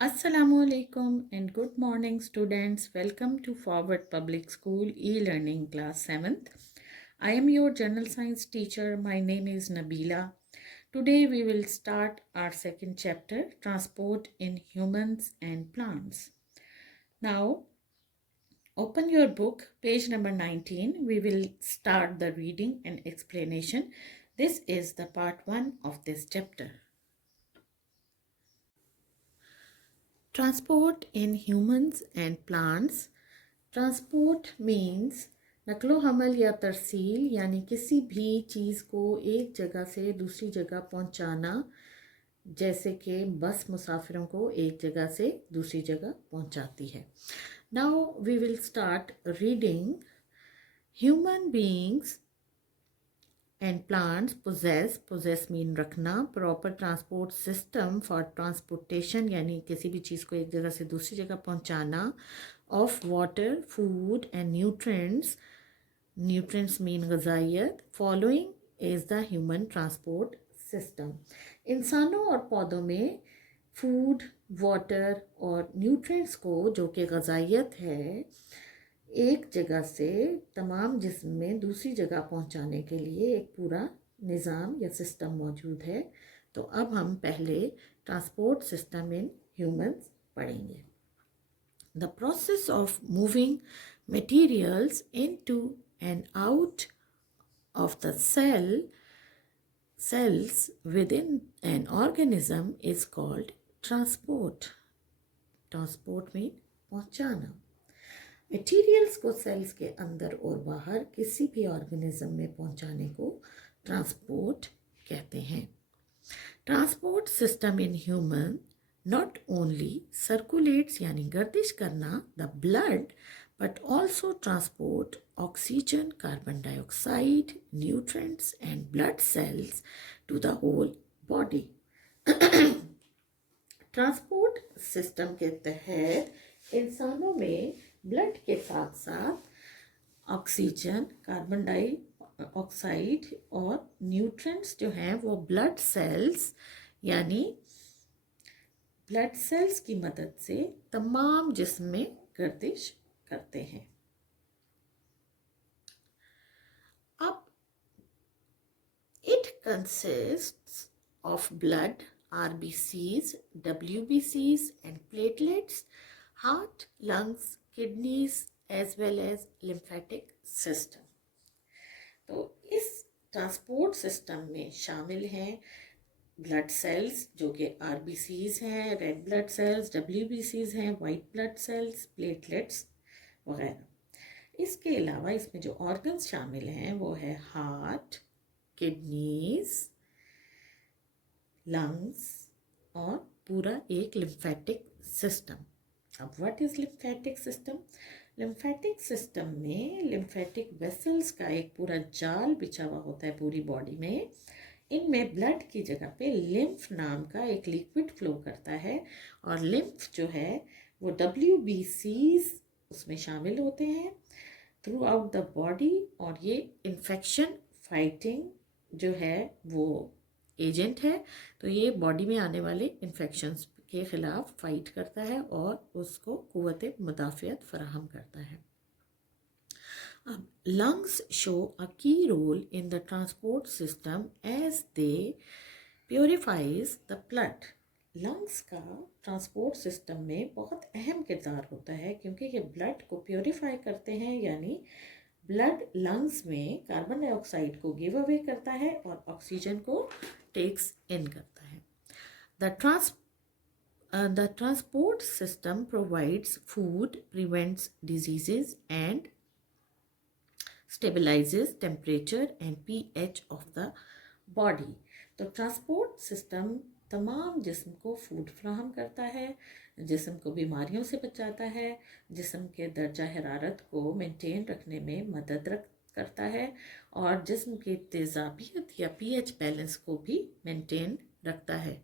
Assalamualaikum and good morning students. Welcome to Forward Public School e-learning class 7th. I am your general science teacher. My name is Nabila. Today we will start our second chapter, Transport in Humans and Plants. Now open your book, page number 19. We will start the reading and explanation. This is the part 1 of this chapter. Transport in humans and plants. Transport means नकलो हमल या तरसील यानी किसी भी चीज़ को एक जगह से दूसरी जगह पहुंचाना, जैसे कि बस मुसाफिरों को एक जगह से दूसरी जगह पहुंचाती है. Now we will start reading. Human beings and plants possess mean रखना, proper transport system for transportation यानी किसी भी चीज़ को एक जगह से दूसरी जगह पहुंचाना, of water, food and nutrients mean ग़ज़ाइयत. Following is the human transport system. इंसानों और पौधों में फूड, वाटर और न्यूट्रिएंट्स को, जो कि ग़ज़ाइयत है, एक जगह से तमाम जिस्म में दूसरी जगह पहुंचाने के लिए एक पूरा निज़ाम या सिस्टम मौजूद है. तो अब हम पहले ट्रांसपोर्ट सिस्टम इन ह्यूमंस पढ़ेंगे. The process of moving materials into and out of the cells within an organism is called transport. Transport में पहुंचाना. मटेरियल्स को सेल्स के अंदर और बाहर किसी भी ऑर्गेनिज्म में पहुंचाने को ट्रांसपोर्ट कहते हैं. Transport system in human not only circulates यानी गर्दिश करना the blood but also transport oxygen, carbon dioxide, nutrients and blood cells to the whole body. Transport system के तहत इंसानों में ब्लड के साथ साथ ऑक्सीजन, कार्बन डाइऑक्साइड और न्यूट्रिएंट्स जो हैं वो ब्लड सेल्स यानी ब्लड सेल्स की मदद से तमाम जिस्म में गर्दिश करते हैं. अब it consists of blood, RBCs, WBCs and platelets, heart, lungs, kidneys as well as lymphatic system. तो इस ट्रांसपोर्ट सिस्टम में शामिल हैं ब्लड सेल्स जो कि RBCs हैं, रेड ब्लड सेल्स, WBCs हैं, वाइट ब्लड सेल्स, प्लेटलेट्स वगैरह. इसके अलावा इसमें जो ऑर्गन्स शामिल हैं वो है हार्ट, किडनीज, लंग्स और पूरा एक लिम्फेटिक सिस्टम. अब what is lymphatic system? Lymphatic system में लिम्फेटिक वेसल्स का एक पूरा जाल बिछा हुआ होता है पूरी बॉडी में. इनमें ब्लड की जगह पे लिम्फ नाम का एक लिक्विड फ्लो करता है और लिम्फ जो है वो WBCs उसमें शामिल होते हैं थ्रू आउट द बॉडी. और ये इन्फेक्शन फाइटिंग जो है वो एजेंट है, तो ये बॉडी में आने वाले इन्फेक्शंस के ख़िलाफ़ फाइट करता है और उसको क़ुव्वत मुदाफ़ियत फ़राहम करता है. अब lungs show a key role in the transport system as they purifies the blood. Lungs का ट्रांसपोर्ट सिस्टम में बहुत अहम किरदार होता है क्योंकि ये ब्लड को प्योरीफाई करते हैं, यानी ब्लड लंग्स में कार्बन डाइऑक्साइड को गिव अवे करता है और ऑक्सीजन को टेक्स इन करता है. The transport system provides food, prevents diseases and stabilizes temperature and pH of the body. तो ट्रांसपोर्ट सिस्टम तमाम जिस्म को फूड फ्राहम करता है, जिस्म को बीमारियों से बचाता है, जिस्म के दर्जा हरारत को मेंटेन रखने में मदद करता है और जिस्म की तेज़ाबियत या pH बैलेंस को भी मेंटेन रखता है.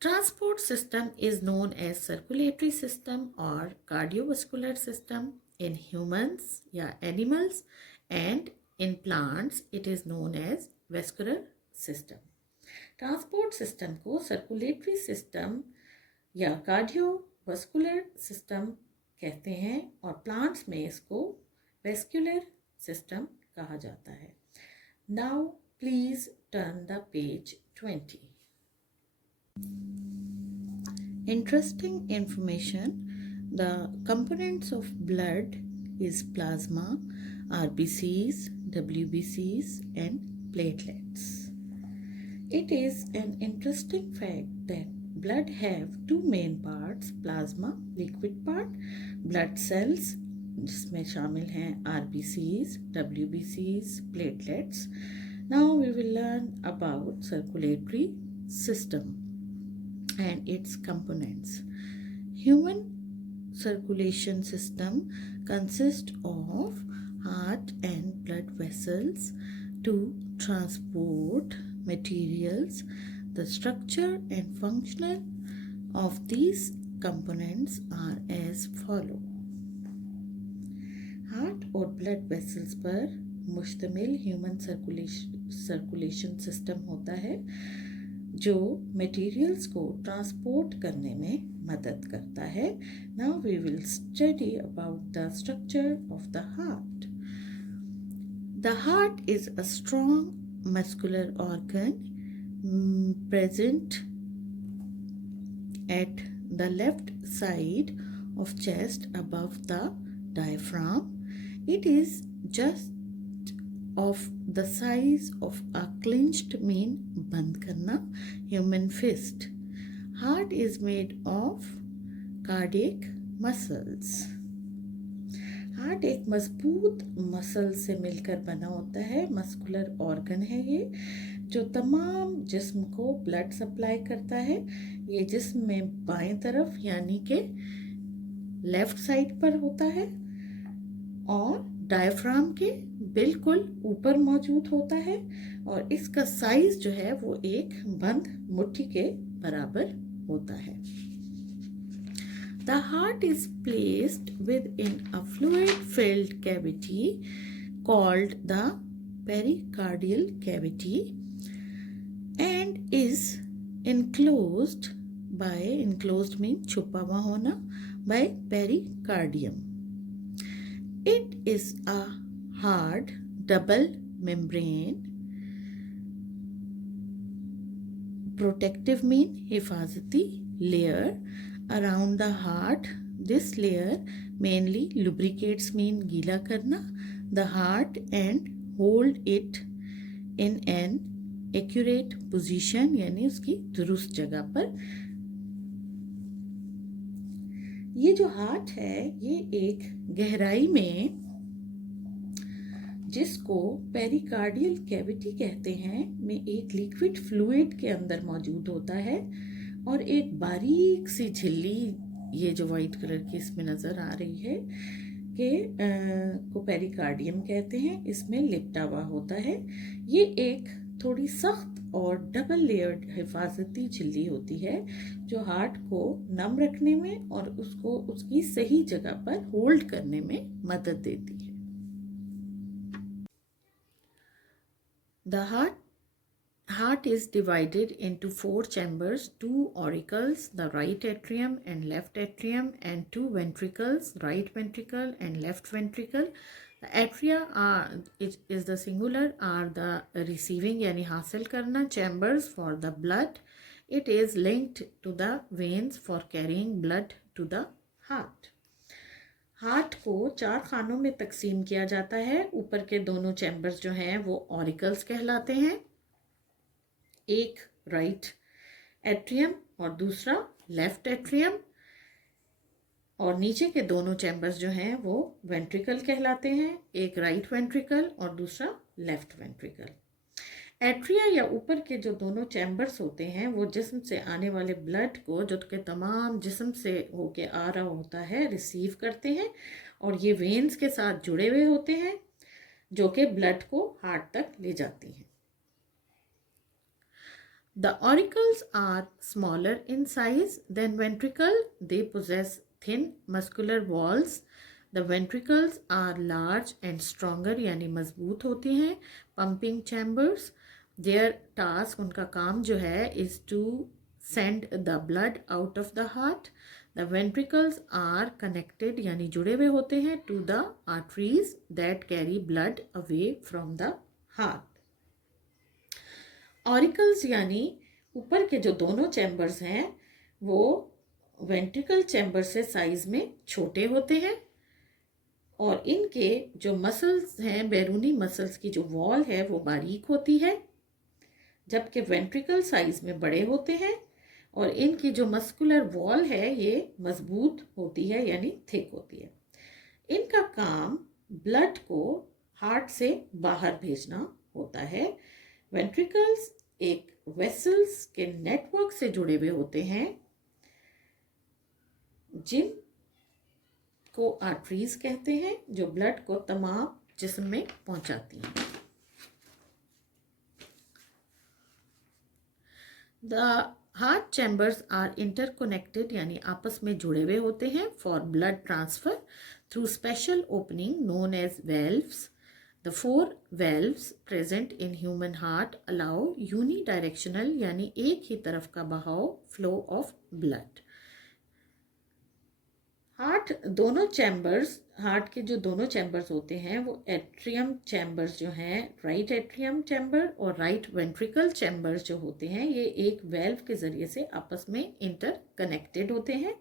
Transport system is known as circulatory system or cardiovascular system in humans या animals, and in plants it is known as vascular system. Transport system को सर्कुलेटरी सिस्टम या कार्डियोवास्कुलर सिस्टम कहते हैं और प्लांट्स में इसको वेस्कुलर सिस्टम कहा जाता है। Now please turn the page 20. Interesting information. The components of blood is plasma, RBCs, WBCs and platelets. It is an interesting fact that blood have two main parts, plasma liquid part, blood cells जिसमें शामिल हैं RBCs, WBCs, platelets. Now we will learn about circulatory system and its components. Human circulation system consists of heart and blood vessels to transport materials. The structure and function of these components are as follow. Heart और blood vessels पर मुश्तमिल human circulation system होता है जो materials को transport करने में मदद करता है। Now we will study about the structure of the heart. The heart is a strong muscular organ present at the left side of chest above the diaphragm. It is just of the size of a clenched mean band karna human fist. Heart is made of cardiac muscles. Heart एक मजबूत muscle से मिलकर बना होता है, muscular organ है ये जो तमाम जिस्म को ब्लड सप्लाई करता है। ये जिस्म में बाएं तरफ यानी कि लेफ्ट साइड पर होता है और डायफ्राम के बिल्कुल ऊपर मौजूद होता है और इसका साइज जो है वो एक बंद मुट्ठी के बराबर होता है। The heart is placed within a fluid-filled cavity called the pericardial cavity and is enclosed means छुपा हुआ होना by pericardium. It is a hard double membrane protective mean हिफाजती layer around the heart. This layer mainly lubricates mean गीला करना the heart and hold it in an accurate position यानी उसकी दुरुस्त जगह पर। ये जो हार्ट है ये एक गहराई में जिसको पेरिकार्डियल कैविटी कहते हैं में एक लिक्विड फ्लूइड के अंदर मौजूद होता है और एक बारीक सी झिल्ली ये जो वाइट कलर की इसमें नज़र आ रही है कि को पेरिकार्डियम कहते हैं, इसमें लिपटा हुआ होता है। ये एक थोड़ी सख्त और डबल लेयर्ड हिफाजती झिल्ली होती है जो हार्ट को नम रखने में और उसको उसकी सही जगह पर होल्ड करने में मदद देती है। The heart is divided into 4 chambers, 2 auricles, the right atrium and left atrium, and 2 ventricles, right ventricle and left ventricle. The atria is the singular are the receiving यानी हासिल करना chambers for the blood. It is linked to the veins for carrying blood to the heart. Heart को 4 खानों में तकसीम किया जाता है। ऊपर के दोनों चैम्बर्स जो हैं वो ऑरिकल्स कहलाते हैं, एक राइट एट्रियम और दूसरा लेफ्ट एट्रियम, और नीचे के दोनों चैम्बर्स जो हैं वो वेंट्रिकल कहलाते हैं, एक राइट वेंट्रिकल और दूसरा लेफ्ट वेंट्रिकल। एट्रिया या ऊपर के जो दोनों चैम्बर्स होते हैं वो जिस्म से आने वाले ब्लड को जो कि तमाम जिस्म से होके आ रहा होता है रिसीव करते हैं और ये वेन्स के साथ जुड़े हुए होते हैं जो कि ब्लड को हार्ट तक ले जाती हैं। The auricles are smaller in size than ventricle. They possess thin muscular walls. The ventricles are large and stronger यानी मजबूत होती हैं। Pumping chambers, their task उनका काम जो है is to send the blood out of the heart. The ventricles are connected यानी जुड़े हुए होते हैं to the arteries that carry blood away from the heart. Auricles यानी ऊपर के जो दोनों चैम्बर्स हैं वो वेंट्रिकल चैम्बर से साइज में छोटे होते हैं और इनके जो मसल्स हैं, बैरूनी मसल्स की जो वॉल है वो बारीक होती है, जबकि वेंट्रिकल साइज में बड़े होते हैं और इनकी जो मस्कुलर वॉल है ये मजबूत होती है यानी थिक होती है. इनका काम ब्लड को हार्ट से बाहर भेजना होता है. वेंट्रिकल्स एक वेसल्स के नेटवर्क से जुड़े हुए होते हैं जिन को आर्टरीज कहते हैं, जो ब्लड को तमाम जिस्म में पहुंचाती हैं. The heart chambers are interconnected यानी आपस में जुड़े हुए होते हैं for blood transfer through special opening known as valves. The 4 valves present in human heart allow unidirectional यानी एक ही तरफ का बहाव flow of blood. हार्ट के जो दोनों चैम्बर्स होते हैं वो एट्रियम चैम्बर्स जो हैं, राइट एट्रियम चैम्बर और राइट वेंट्रिकल चैम्बर्स जो होते हैं ये एक वेल्व के ज़रिए से आपस में इंटरकनेक्टेड होते हैं.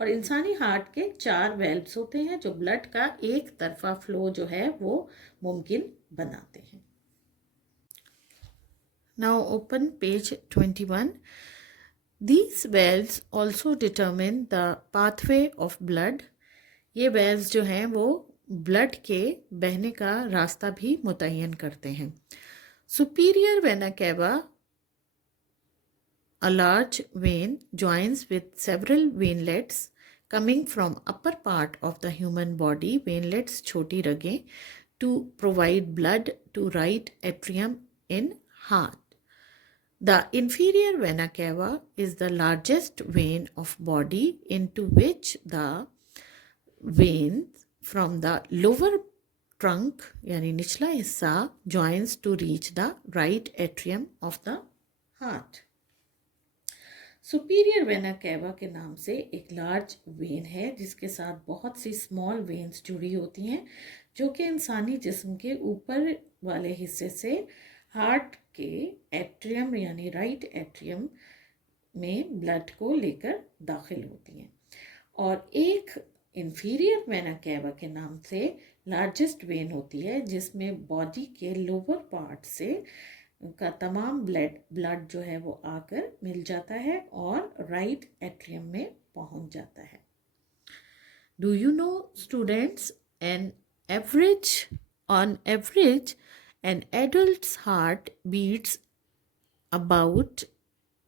और इंसानी हार्ट के 4 वेल्व्स होते हैं जो ब्लड का एक तरफा फ्लो जो है वो मुमकिन बनाते हैं. Now open page 21. These valves also determine the pathway of blood. ये valves जो हैं वो ब्लड के बहने का रास्ता भी मुतय्यन करते हैं. Superior vena cava, a large vein, joins with several veinlets coming from upper part of the human body. Veinlets छोटी रगें to provide blood to right atrium in heart. The inferior vena cava is the largest vein of body into which the veins from the lower trunk यानी निचला हिस्सा joins to reach the right atrium of the heart. Superior vena cava के नाम से एक large when है जिसके साथ बहुत सी स्मॉल वेन्स जुड़ी होती हैं जो कि इंसानी जिस्म के ऊपर वाले हिस्से से हार्ट के एट्रियम यानी राइट एट्रियम में ब्लड को लेकर दाखिल होती हैं. और एक इंफीरियर वेना कैवा के नाम से लार्जेस्ट वेन होती है जिसमें बॉडी के लोअर पार्ट से का तमाम ब्लड जो है वो आकर मिल जाता है और राइट एट्रियम में पहुंच जाता है. Do you know students, on average an adult's heart beats about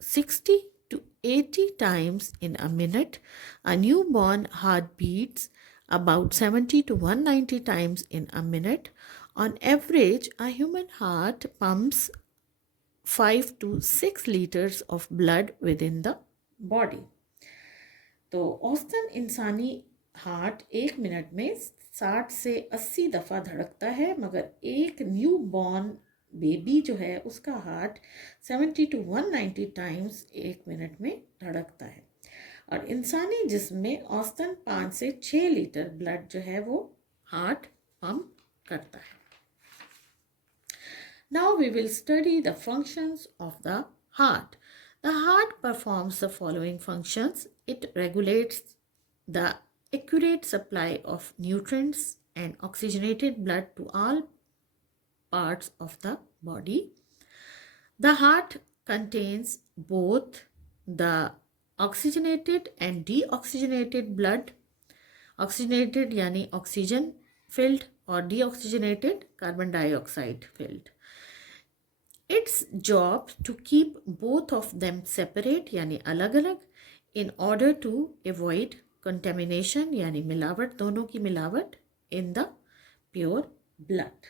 60 to 80 times in a minute. A newborn heart beats about 70 to 190 times in a minute. On average, a human heart pumps 5 to 6 liters of blood within the body. तो औसतन इंसानी heart 1 minute में 60 से 80 दफ़ा धड़कता है, मगर एक न्यू बॉर्न बेबी जो है उसका हार्ट 70 to 190 टाइम्स 1 मिनट में धड़कता है. और इंसानी जिस्म में औसतन 5 से 6 लीटर ब्लड जो है वो हार्ट पंप करता है. Now we will study the functions of the heart. The heart performs the following functions. It regulates the accurate supply of nutrients and oxygenated blood to all parts of the body. The heart contains both the oxygenated and deoxygenated blood. Oxygenated यानी oxygen filled और deoxygenated carbon dioxide filled. Its job to keep both of them separate यानी अलग अलग in order to avoid contamination यानी मिलावट, दोनों की मिलावट in the pure blood.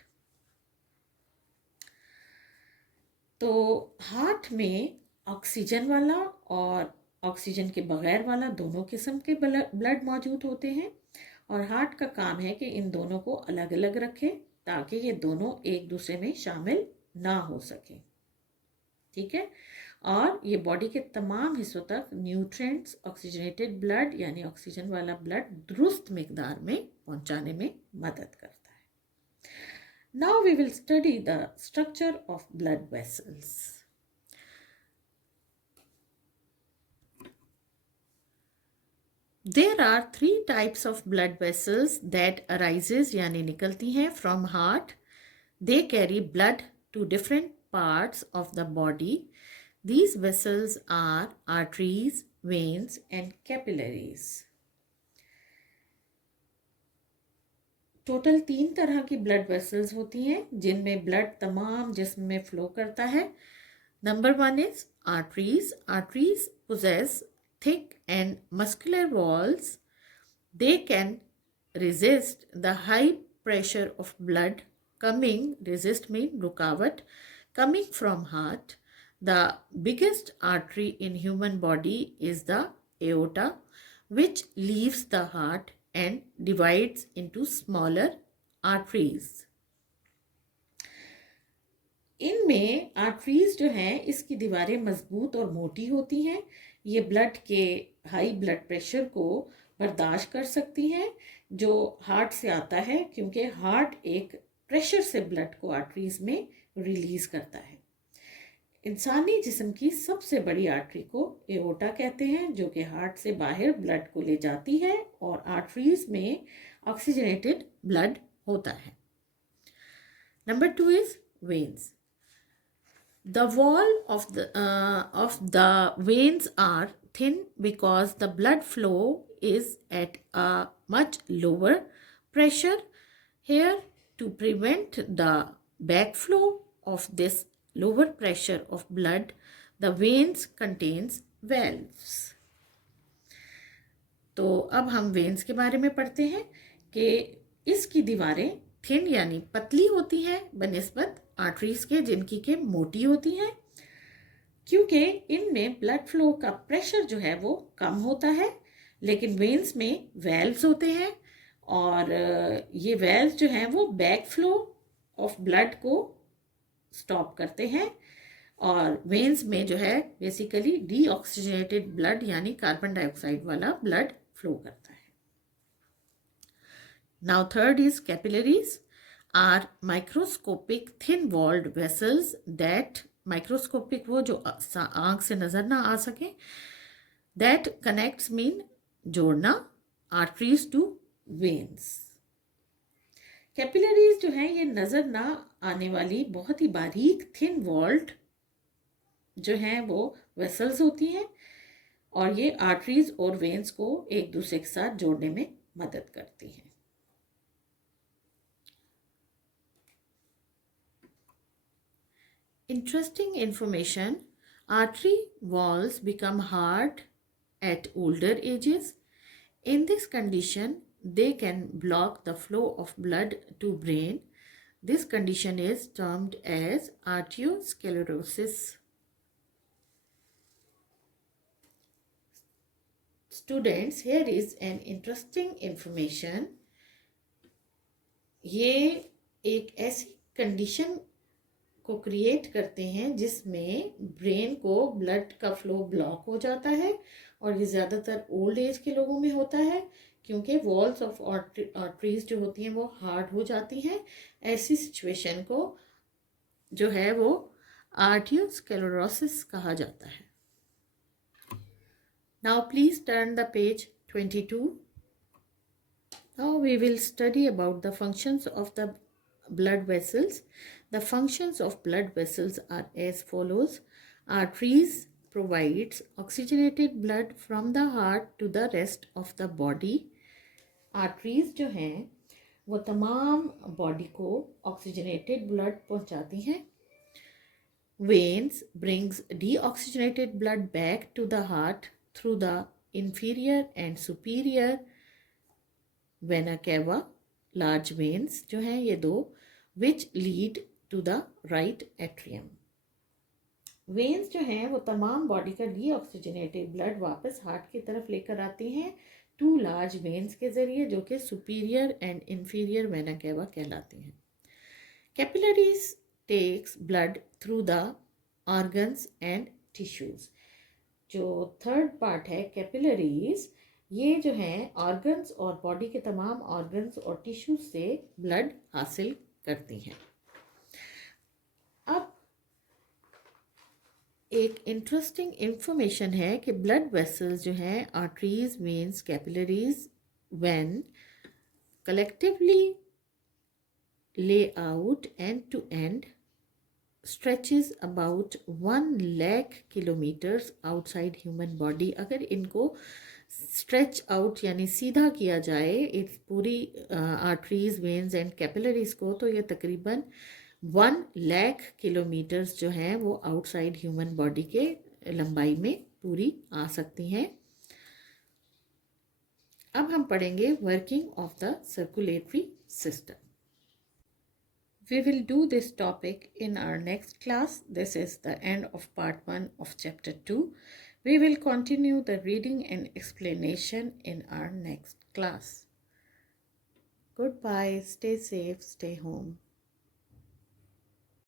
तो हार्ट में ऑक्सीजन वाला और ऑक्सीजन के बगैर वाला दोनों किस्म के ब्लड मौजूद होते हैं और हार्ट का काम है कि इन दोनों को अलग अलग रखे ताकि ये दोनों एक दूसरे में शामिल ना हो सके. ठीक है. और ये बॉडी के तमाम हिस्सों तक न्यूट्रिएंट्स, ऑक्सीजनेटेड ब्लड यानी ऑक्सीजन वाला ब्लड दुरुस्त मिकदार में पहुंचाने में मदद करता है. Now we will study the structure of blood vessels. There are three types of blood vessels that arises यानी निकलती हैं from heart. They carry blood to different parts of the body. These vessels are arteries, veins and capillaries. Total 3 तरह की blood vessels होती हैं जिनमें blood तमाम जिस्म में फ्लो करता है. Number 1 is arteries. Arteries possess thick and muscular walls. They can resist the high pressure of blood resist mean रुकावट, coming from heart. The biggest artery in human body is the aorta, which leaves the heart and divides into smaller arteries. इनमें arteries जो हैं इसकी दीवारें मजबूत और मोटी होती हैं. ये ब्लड के हाई ब्लड प्रेशर को बर्दाश्त कर सकती हैं जो हार्ट से आता है, क्योंकि हार्ट एक प्रेशर से ब्लड को आर्टरीज में रिलीज करता है. इंसानी जिस्म की सबसे बड़ी आर्टरी को एओर्टा कहते हैं, जो कि हार्ट से बाहर ब्लड को ले जाती है और आर्टरीज में ऑक्सीजनेटेड ब्लड होता है. Number 2 is veins. The wall of the veins are thin because the blood flow is at a much lower pressure. Here, to prevent the backflow of this lower pressure of blood, the veins contains valves. तो अब हम veins के बारे में पढ़ते हैं कि इसकी दीवारें थिन यानी पतली होती हैं बनिस्बत आर्टरीज के, जिनकी के मोटी होती हैं, क्योंकि इनमें ब्लड फ्लो का प्रेशर जो है वो कम होता है. लेकिन वेन्स में वेल्व्स होते हैं और ये वेल्व्स जो हैं वो बैक फ्लो ऑफ ब्लड को स्टॉप करते हैं और वेन्स में जो है बेसिकली डीऑक्सीजनेटेड ब्लड यानी कार्बन डाइऑक्साइड वाला ब्लड फ्लो करता है. Now third is capillaries. are microscopic thin walled vessels that microscopic वो जो आंख से नजर ना आ सके, that connects mean जोड़ना arteries to veins. कैपिलरीज जो है ये नजर ना आने वाली बहुत ही बारीक थिन वॉल्ड जो हैं वो वेसल्स होती हैं और ये आर्टरीज और वेन्स को एक दूसरे के साथ जोड़ने में मदद करती हैं. Interesting information. Artery walls become hard at older ages. In this condition, they can block the flow of blood to brain. This condition is termed as arteriosclerosis. Students, here is an interesting information. ये एक ऐसी condition को create करते हैं जिसमें brain को blood का flow block हो जाता है और ये ज़्यादातर ओल्ड एज के लोगों में होता है क्योंकि वॉल्स ऑफ आर्टरीज जो होती हैं वो हार्ड हो जाती हैं. ऐसी सिचुएशन को जो है वो आर्टियोस्क्लेरोसिस कहा जाता है. Now please turn the page 22. Now we will study about the functions of the blood vessels. The functions of blood vessels are as follows. Arteries provides oxygenated blood from the heart to the rest of the body. Arteries जो हैं वो तमाम body को oxygenated blood पहुंचाती हैं. Veins brings deoxygenated blood back to the heart through the inferior and superior vena cava. Large veins जो हैं ये दो, which lead to the right atrium. Veins जो हैं वो तमाम बॉडी का डीऑक्सीजनेटेड ब्लड वापस हार्ट की तरफ लेकर आती हैं 2 लार्ज वेन्स के जरिए जो कि superior and inferior vena cava कहलाती हैं. Capillaries takes blood through the organs and tissues. जो थर्ड पार्ट है कैपिलरीज, ये जो हैं ऑर्गन्स और बॉडी के तमाम ऑर्गन्स और टिश्यूज से ब्लड हासिल करती हैं. अब एक इंटरेस्टिंग इंफॉर्मेशन है कि ब्लड वेसल्स जो हैं arteries, veins, capillaries when collectively lay out end to end stretches about 1 lakh kilometers outside human body. अगर इनको स्ट्रेच आउट यानी सीधा किया जाए इस पूरी आर्टरीज, वेन्स एंड कैपिलरीज को, तो ये तकरीबन 1 लाख किलोमीटर्स जो हैं वो आउटसाइड ह्यूमन बॉडी के लंबाई में पूरी आ सकती हैं. अब हम पढ़ेंगे working of the circulatory system. We will do this topic in our next class. This is the end of part 1 of chapter 2. We will continue the reading and explanation in our next class. Goodbye. Stay safe. Stay home.